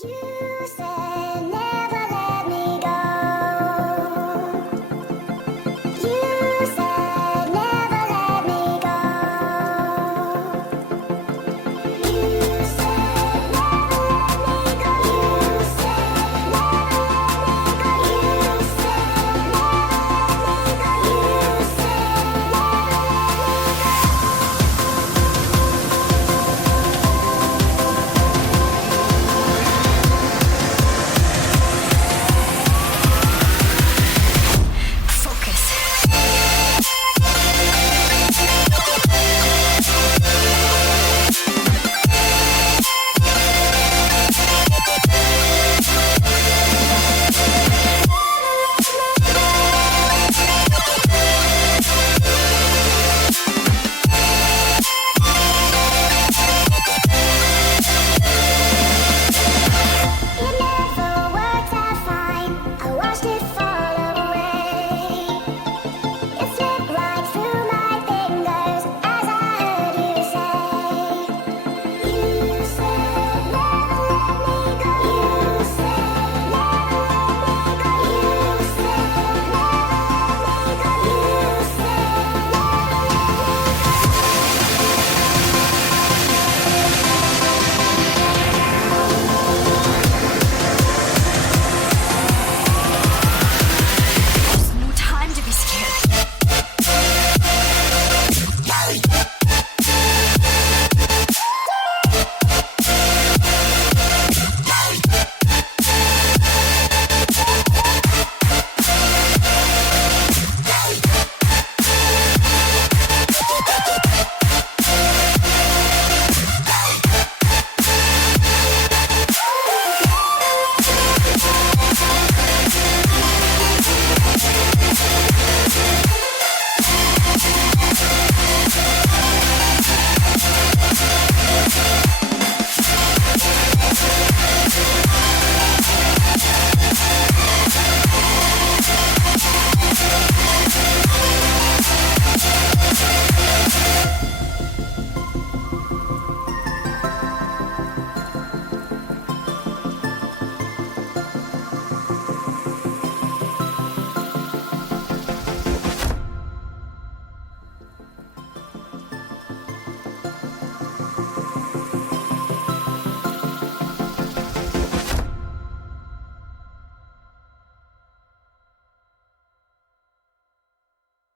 You said never let me go. You said never let me go. You said never let me go. You said never let me go. You said never let me go. You said it never worked out fine. I watched it fall away. It slipped right through my fingers as I heard you say. You said never let me go. You said never let me go. You said never let me go. You said There's no time to be scared.